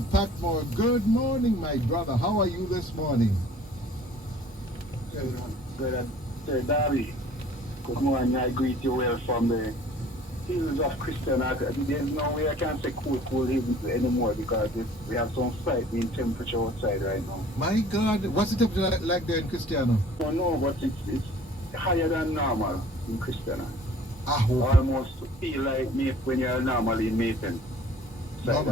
Patmore. Good morning, my brother. How are you this morning? Sir Darby, good morning. I greet you well from the hills of Christiana. There's no way I can say cool hills anymore because we have some frightening temperature outside right now. My God, what's the temperature like there in Christiana? No, but it's higher than normal in Christiana. Almost feel like when you're normally in Maypen. No.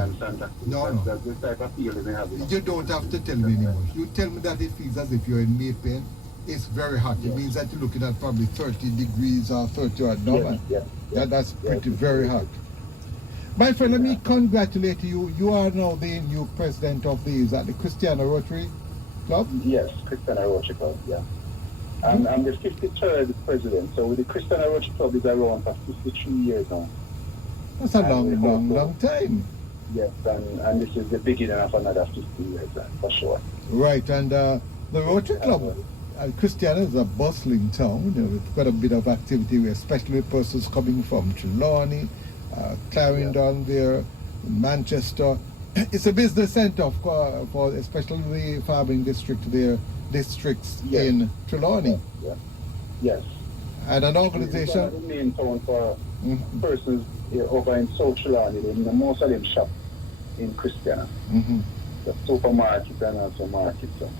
That's the type of feeling we have. You don't have to tell me anymore. You tell me that it feels as if you're in Maypen. It's very hot. Yes. It means that you're looking at probably 30 degrees or 30 or normal. Yes. That's very hot. My friend, let me congratulate you. You are now the new president of the Christiana Rotary Club? Yes, Christiana Rotary Club, yeah. I'm the 53rd president, so with the Christiana Rotary Club is around for 53 years now. That's a long time. Yes, and this is the beginning of another 50 years, for sure. Right, and the Rotary Club, Christiana is a bustling town. We've got a bit of activity, especially with persons coming from Trelawney, Clarendon there, Manchester. It's a business center for especially the farming districts in Trelawney. Yes. And an organization. It's one of the main town for persons over in South Trelawney. Most of them shop in Christiana. The supermarket and also market. So.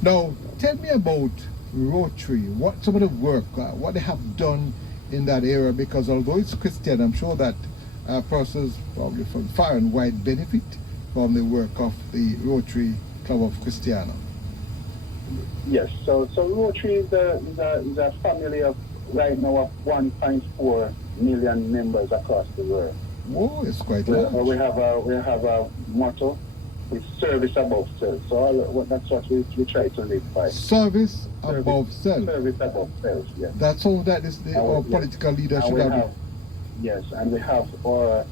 Now, tell me about Rotary. What some of the work, what they have done in that area, because although it's Christian, I'm sure that persons probably from far and wide benefit from the work of the Rotary Club of Christiana. Yes, so Rotary is a family of right now of 1.4 million members across the world. Oh, it's quite large. We have a motto. With service above self. So that's what we try to live by. Service above self. Service above self, yes. That's all that is our political leader should have. Yes, and we have our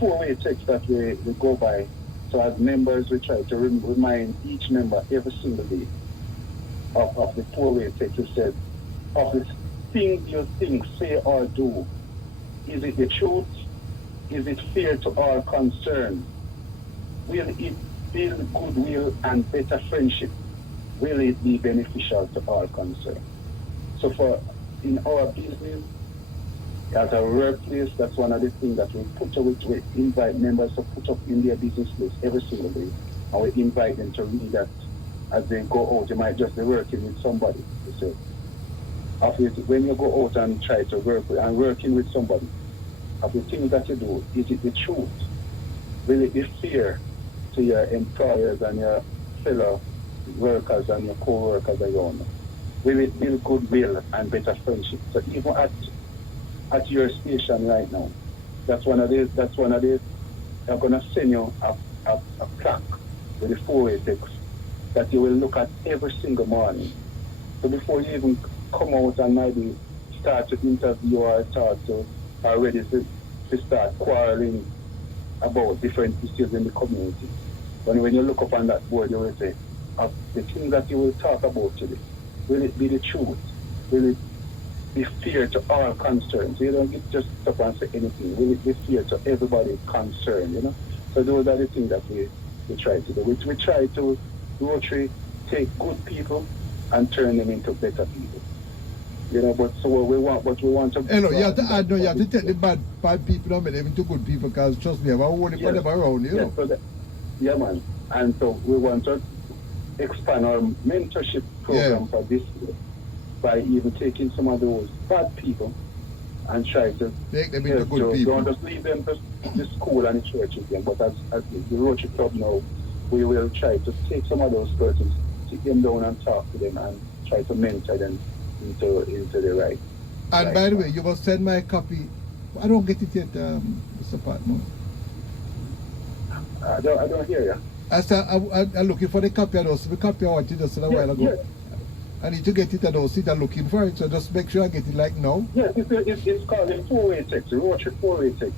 four-way text that we go by. So as members, we try to remind each member every single day of the four-way text. We said, of the things you think, say, or do. Is it the truth? Is it fair to all concerned? Will it build goodwill and better friendship? Will it be beneficial to all concerned? So in our business, as a workplace, that's one of the things that we invite members to put up in their business list every single day. And we invite them to read that as they go out. You might just be working with somebody. So when you go out and try to working with somebody, of the things that you do, is it the truth? Will it be fair to your employers and your fellow workers and your co-workers around you? Will it build goodwill and better friendship? So even at your station right now, that's one of the they're gonna send you a plaque with the four-way text that you will look at every single morning. So before you even come out and maybe start to interview or talk to or ready to start quarreling about different issues in the community. But when you look up on that board, you will say, of the things that you will talk about today, will it be the truth? Will it be fair to all concerned? So you don't get just stop and say anything. Will it be fair to everybody concerned, you know? So those are the things that we try to do. We try to, Rotary, take good people and turn them into better people. You know, but we want to. Hello, you have to take the bad people and make them into good people, because trust me, I've only put them around, you know. Yeah, man. And so we want to expand our mentorship program for this year by even taking some of those bad people and try to make them into good people. Don't just leave them to the school and the church again, but as the Rotary Club now, we will try to take some of those persons, sit them down and talk to them and try to mentor them into the right. And by the way, you will send my copy. I don't get it yet, Mr. Patmore. I don't hear you. I'm looking for the copy. I don't the copy I wanted just a while ago. Yes. I need to get it. I don't see that looking for it, so just make sure I get it like now. Yes, it's called a four-way text, a Rotary four-way text.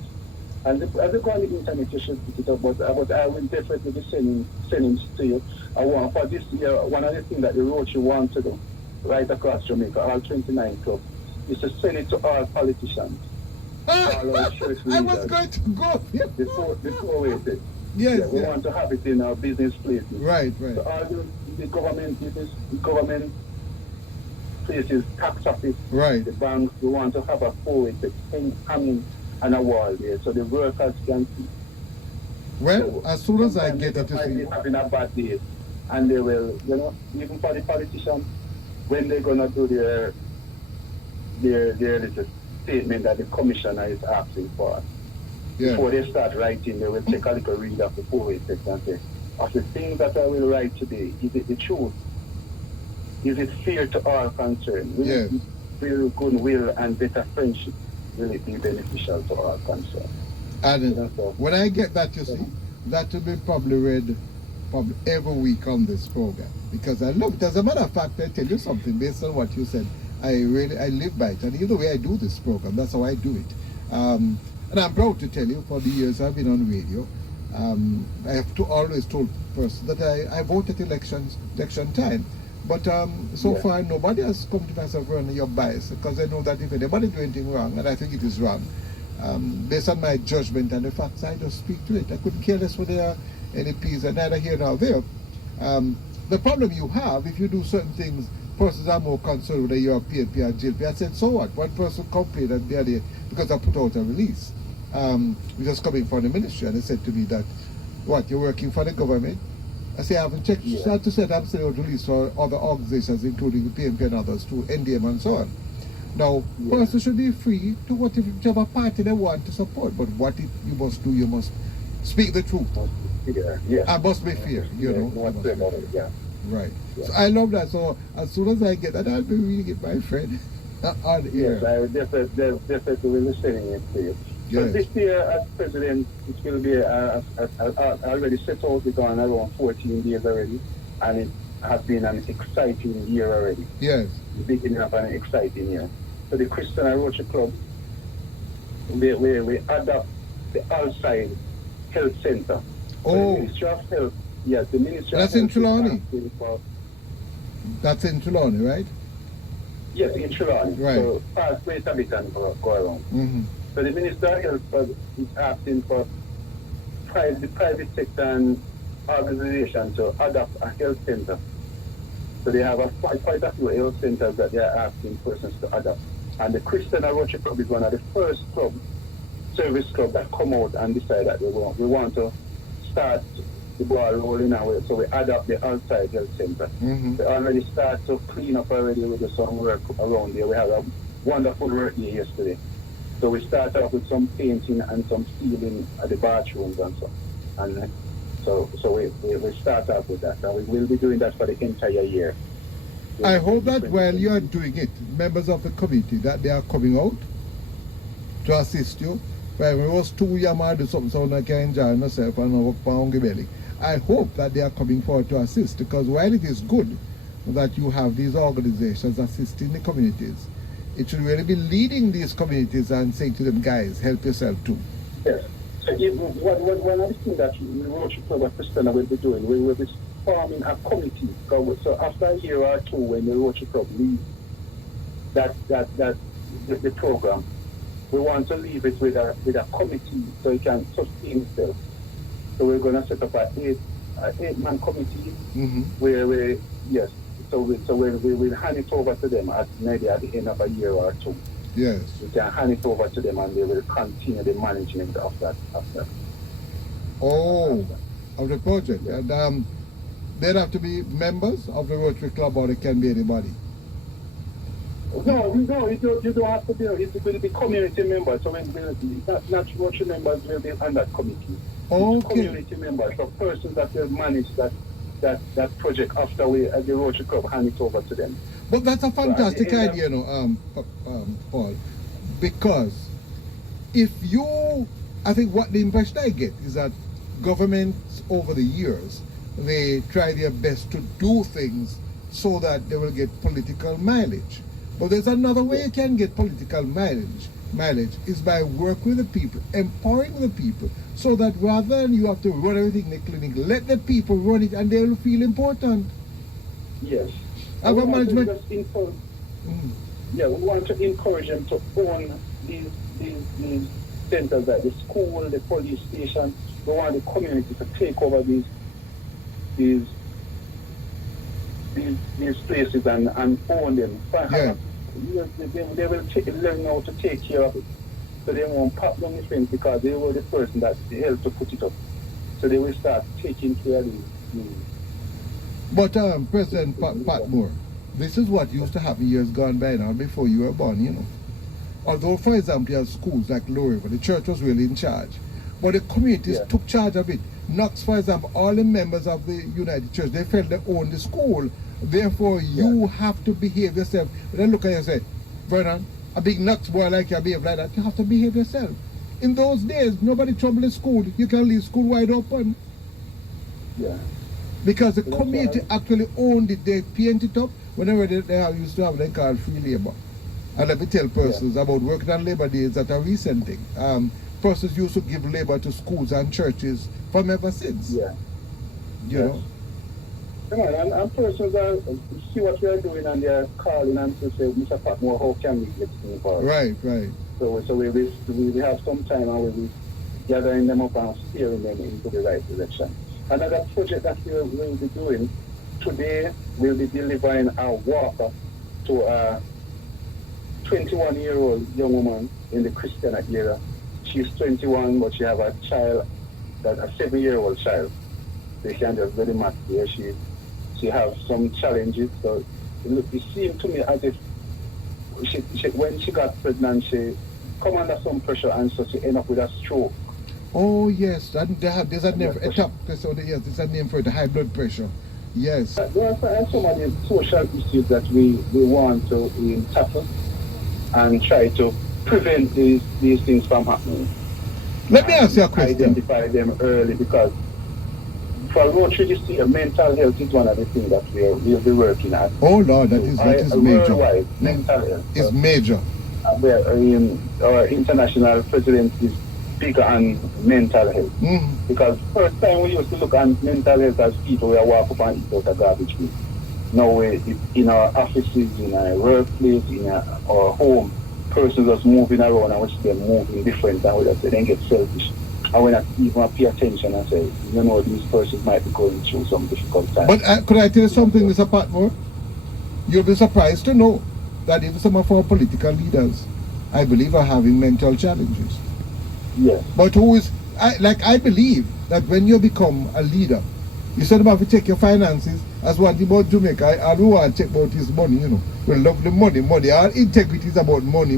And as you go on the internet, you should pick it up, but I will definitely be sending to you. I want for this year, one of the things that the Rotary wants to do, right across Jamaica, all 29 clubs, is to send it to all politicians. All our church leaders. I was going to go here. The four-way text. Yes, we yeah. want to have it in our business places. Right, right. So all the government business, the government places, tax office, Right. the banks, we want to have a 486 hanging on a wall there so the workers can see. Well, So as soon as I sometimes get it, they you might see. be having a bad day, and they will, even for the politicians, when they're gonna do their little statement that the commissioner is asking for, Yeah. before they start writing, they will take a little read of the 486 and say, of the things that I will write today, is it the truth? Is it fair to all concerned? Will it build goodwill and better friendship? Will it be beneficial to all concerned? And So, when I get that, you see, that will be probably read probably every week on this program, because I love it. As a matter of fact, I tell you something based on what you said. I live by it, and either way I do this program, that's how I do it. And I'm proud to tell you, for the years I've been on radio, I have always told persons that I vote at election time. But so far, nobody has come to me and said, Vernon, you're biased, because I know that if anybody do anything wrong, and I think it is wrong, based on my judgment and the facts, I just speak to it. I couldn't care less whether there are any peas, and neither here nor there. The problem you have, if you do certain things, persons are more concerned whether you're PNP or GLP. I said, so what? One person complained the other day because I put out a release. Which was coming from the ministry, and they said to me that, what, you're working for the government? I say, I haven't checked. Yeah. So I had to set up a release for other organizations, including the PNP and others, to NDM and so on. Now, persons should be free to whichever party they want to support, but what you must do, you must speak the truth. I must be fair, you know. Right. Yeah. So I love that. So as soon as I get that, I'll be reading it, my friend, on air. Yes, I will definitely will be sending it to you. So Yes. this year, as president, it will be, I already set out it on around 14 days already, and it has been an exciting year already. Yes. The beginning of an exciting year. So the Christiana Rotary Club, we adopt the outside health center. So Oh. the Ministry of Health, yes, the Ministry That's of in Health. Trelawney. That's in Trelawney, right? Yes, in Trelawney. Right. So past Greater Britain go around. Mm-hmm. So the Minister of Health is asking for the private sector and organization to adopt a health center. So they have quite a few health centers that they are asking persons to adopt. And the Christiana Rotary Club is one of the first service club that come out and decide that we want to start the ball rolling away. So we adopt the outside health center. Mm-hmm. We already start to clean up already with some work around there. We had a wonderful work day yesterday. So we start off with some painting and some sealing at the bathrooms and so. And so we start off with that. And we will be doing that for the entire year. I hope that while you are doing it, members of the committee, that they are coming out to assist you. When I was 2 years, I do something so I can enjoy myself and work for hungry belly. I hope that they are coming forward to assist, because while it is good that you have these organizations assisting the communities, it should really be leading these communities and saying to them, guys, help yourself too. Yes. So one of the things that the Rotary Club of Christiana will be doing, we will be forming a committee. So after a year or two, when the Rotary Club leaves the program, we want to leave it with a committee so it can sustain itself. So we're going to set up an eight-man committee where we will hand it over to them maybe at the end of a year or two. Yes. We can hand it over to them and they will continue the management of that. Of the project. Yeah. And they'd have to be members of the Rotary Club, or it can be anybody. No, you don't have to be. It will be community members. So not Rotary members will be on that committee. Okay. It's community members, so persons that will manage that project after the Rotary Club hand it over to them. But that's a fantastic idea, Paul, because I think what the impression I get is that governments over the years, they try their best to do things so that they will get political mileage. But there's another way you can get political mileage is by working with the people, empowering the people, so that rather than you have to run everything in the clinic, let the people run it and they will feel important. Yes. Our management. We want to encourage them to own these centers like the school, the police station. We want the community to take over these places and own them. Yeah. They will learn how to take care of it. So they won't pop down the fence because they were the person that helped to put it up. So they will start taking care of it. But President Patmore, this is what used to happen years gone by now, before you were born, you know. Although, for example, you have schools like Low River, the church was really in charge. But the communities took charge of it. Knox, for example, all the members of the United Church, they felt they owned the school. Therefore, you have to behave yourself. But then look at you and say, Vernon, a big Knox boy like you behave like that, you have to behave yourself. In those days, nobody troubled the school. You can leave school wide open. Yeah. Because the community actually owned it. They painted it up. Whenever they used to have, they called free labor. And let me tell persons about working on Labor Days that a recent thing. Persons used to give labor to schools and churches from ever since. Yeah. You know? Come on, and persons are see what we are doing and they are calling and to say, Mr. Patmore, how can we get involved? Right, right. So we have some time and we'll be gathering them up and steering them into the right direction. Another project that we will be doing today, we'll be delivering a walker to a 21-year-old young woman in the Christiana area. She's 21, but she has a child, a 7-year-old child. They can just very much there. She has some challenges. So it seemed to me as if when she got pregnant, she come under some pressure and so she ended up with a stroke. Oh yes, there's a name for it. Yes, there's a name for it, the high blood pressure. Yes. There are some of the social issues that we want to tackle and try to prevent these things from happening. Let me ask you a question. Identify them early, because for Rotary this year, mental health is one of the things that we'll be working at. Oh Lord, that is major. Worldwide, mental health is major. Our international president is big on mental health. Because first time we used to look at mental health as people who walk up and eat out a garbage bin. Now in our offices, in our workplace, in our home, persons just moving around and we see them moving different, and we just then get selfish. And we not even pay attention and say, you know, these persons might be going through some difficult times. But could I tell you something, Mr. Patmore? You'll be surprised to know that even some of our political leaders, I believe, are having mental challenges. Yes. But I believe that when you become a leader, you sort of have to take your finances. As one thing about Jamaica, all we want to check about is money, you know. We love the money. All integrity is about money.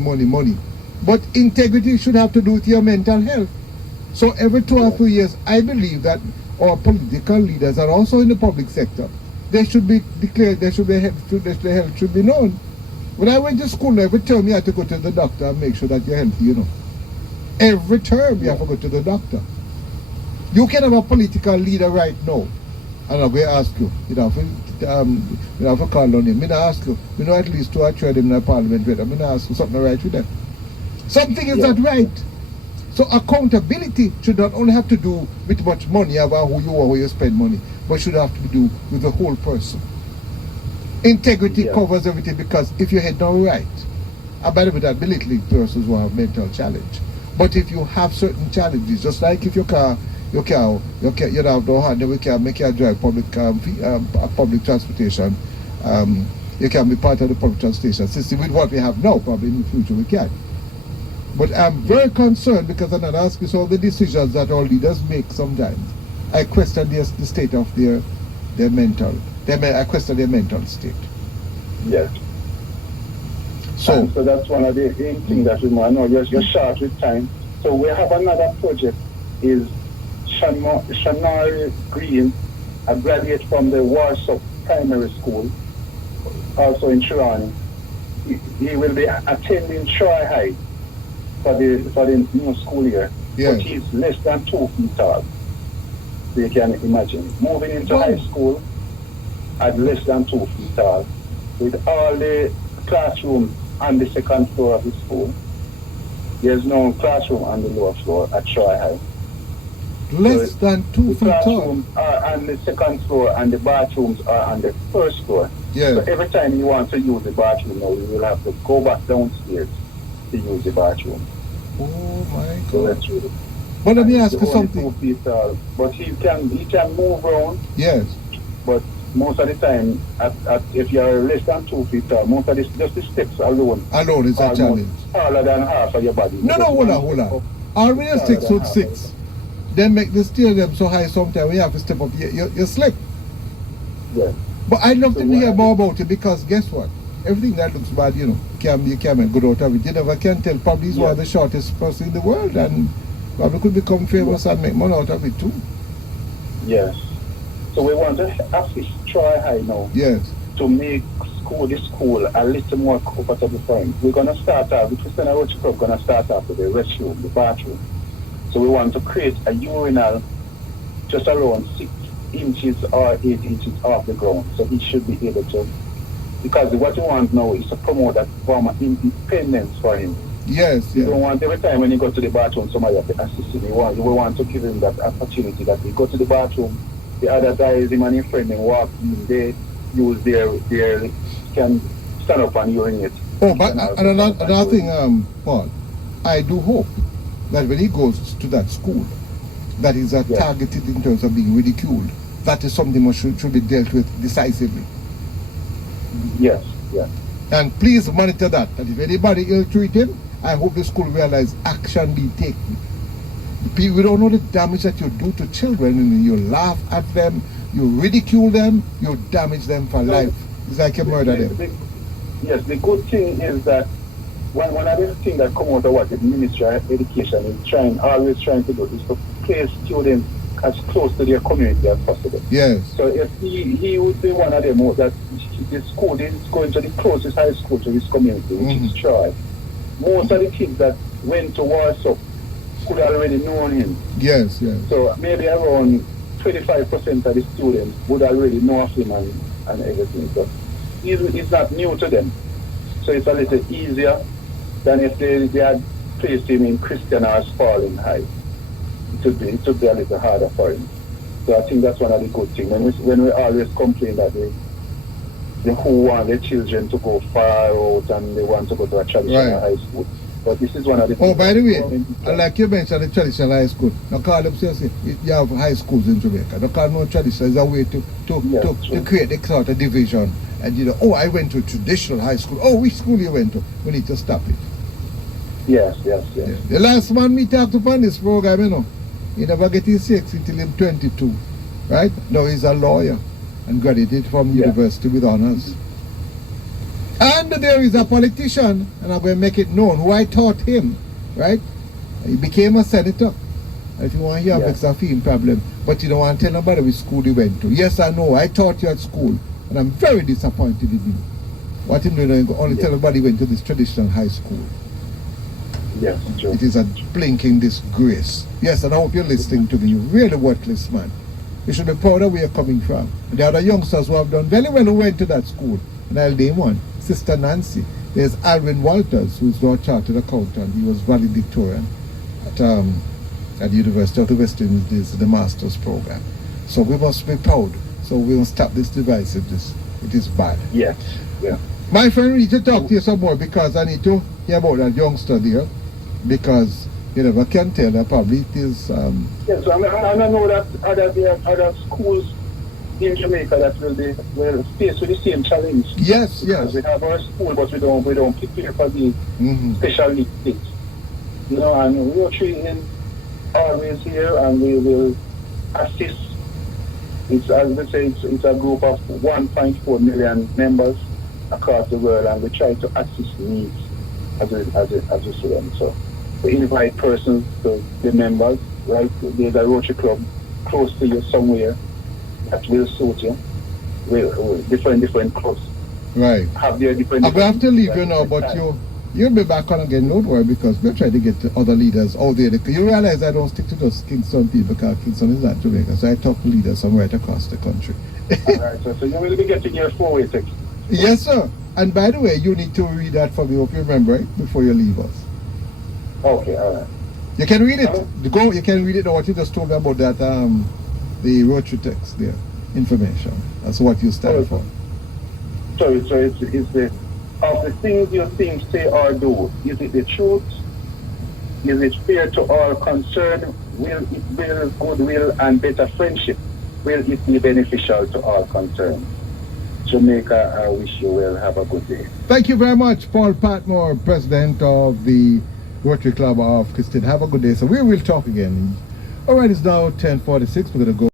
But integrity should have to do with your mental health. So every 2 or 3 years, I believe that our political leaders are also in the public sector. They should be declared, their health should be known. When I went to school, every term you had to go to the doctor and make sure that you're healthy, you know. Every term you have to go to the doctor. You can have a political leader right now, and I'm going to ask you, you have to call on him. I'm going to ask you, you know, at least 2 or 3 of them in the parliament, I'm going to ask you something right with them. Something is not right. So accountability should not only have to do with much money about who you are, where you spend money, but should have to do with the whole person. Integrity covers everything, because if your head not right, and by the way, that belittling persons who have mental challenge. But if you have certain challenges, just like if you don't have no hand, then we can make you drive public transportation. You can be part of the public transportation system with what we have now. Probably in the future we can. But I'm very concerned, because I'm not asking all the decisions that our leaders make sometimes. I question the state of their mental. I question their mental state. Yes. So that's one of the things that we want. I know you're short with time. So we have another project. Is Shanari Green, a graduate from the Warsaw Primary School, also in Trelawney. He will be attending Troy High for the new school year. Yes. But he's less than 2 feet tall. So you can imagine moving into high school at less than 2 feet tall, with all the classrooms on the second floor of the school. There's no classroom on the lower floor at Troy High. Less than 2 feet tall. The classrooms are on the second floor and the bathrooms are on the first floor. Yeah. So every time you want to use the bathroom now, you will have to go back downstairs to use the bathroom. Oh Oh my So God. that's really. But let me And ask he's you the only something. 2 feet tall. But he can move around. Yes. But most of the time, if you're less than 2 feet tall, most of this just the steps alone Alone is a almost challenge. taller than half of your body. No, Just hold one step on. up, Already taller 6 than foot half of your 6. body. Then make the stadium so high sometimes you have to step up, you slip. Yeah. But I'd love So to hear more about it because guess what? Everything that looks bad, you can make good out of it. You never can tell. Probably he's one of the shortest person in the world and probably could become famous and make money out of it too. Yes. So we want to assist Troy High now Yes. to make this school a little more comfortable for him. We're going to start off, the Christiana Rotary Club going to start off with the restroom, the bathroom. So we want to create a urinal just around 6 inches or 8 inches off the ground. So he should be able to, because what you want now is to promote that form of independence for him. Yes, You don't want every time when you go to the bathroom somebody have to assist him. You want to give him that opportunity that he go to the bathroom, the other guys, him and his friend, and walk in, they use their can stand up and urinate. Oh, but another thing, Paul, I do hope that when he goes to that school, that is targeted in terms of being ridiculed. That is something that should be dealt with decisively. Yes, yes. And please monitor that if anybody ill-treat him, I hope the school realize action be taken. We don't know the damage that you do to children, and you laugh at them, you ridicule them, you damage them for life. It's like you murder them. Yes, the good thing is that one of the things that come out of what the Ministry of Education is always trying to do is to place students as close to their community as possible. Yes. So if he would be one of them that the school is going to the closest high school to his community, which is Troy. Most of the kids that went to Warsaw could already know him. Yes, yes. So maybe around 25% of the students would already know of him and everything. So it's not new to them. So it's a little easier than if they had placed him in Christiana or Spalding High. It would be a little harder for him. So I think that's one of the good things. When we always complain that they who want their children to go far out and they want to go to a traditional high school. But this is one of the things. Oh, by the way, like you mentioned the traditional high school, now call them seriously, you have high schools in Jamaica. Now call no traditional is a way to create the sort of division. And I went to a traditional high school. Oh, which school you went to? We need to stop it. Yes. The last man we talked upon this program, he never get his sex until he's 22. Right? Now he's a lawyer and graduated from university with honors. And there is a politician, and I'm going to make it known, who I taught him, right? He became a senator. If you want to hear a feeling problem, but you don't want to tell nobody which school he went to. Yes, I know, I taught you at school, and I'm very disappointed in you. What him doing, only tell everybody he went to this traditional high school. Yes, true. It is a blinking disgrace. Yes, and I hope you're listening to me. You're really worthless, man. You should be proud of where you're coming from. And the other youngsters who have done very well who went to that school, and I'll name one. Sister Nancy. There's Alvin Walters, who's now a chartered accountant. He was valedictorian at the University of the West Indies, the master's program. So we must be proud. So we must stop this divisiveness. It is bad. Yes. Yeah. My friend, we need to talk to you some more because I need to hear about that youngster there. Because you never can tell. Probably it is. Yes, I know that other schools in Jamaica that will face with the same challenge. Yes. We have our school, but we don't prepare for the special needs kids. And Rotary is always here, and we will assist. It's, as we say, it's a group of 1.4 million members across the world, and we try to assist needs as we see them. So we invite persons to the members, right? There's a Rotary Club close to you somewhere that will suit you. With different clubs. Right. Have their different. I'm going to have to leave you now, but you'll be back on again, don't worry, because we're trying to get other leaders out there. You realize I don't stick to those Kingston people because Kingston is not Jamaica, so I talk to leaders from right across the country. Alright, so you will be getting your 4-way text. Yes, sir. And by the way, you need to read that for me, hope you remember it, before you leave us. Okay, alright. You can read it. You can read it, what you just told me about that, the Rotary text there, information. That's what you stand for. So it's the of the things you think, say, or do, is it the truth, Is it fair to all concerned? Will it build goodwill and better friendship? Will it be beneficial to all concerned? Jamaica, I wish you well. Have a good day. Thank you very much, Paul Patmore, President of the Rotary Club of Christiana. Have a good day. So we will talk again. All right, it's now 10:46. We're going to go.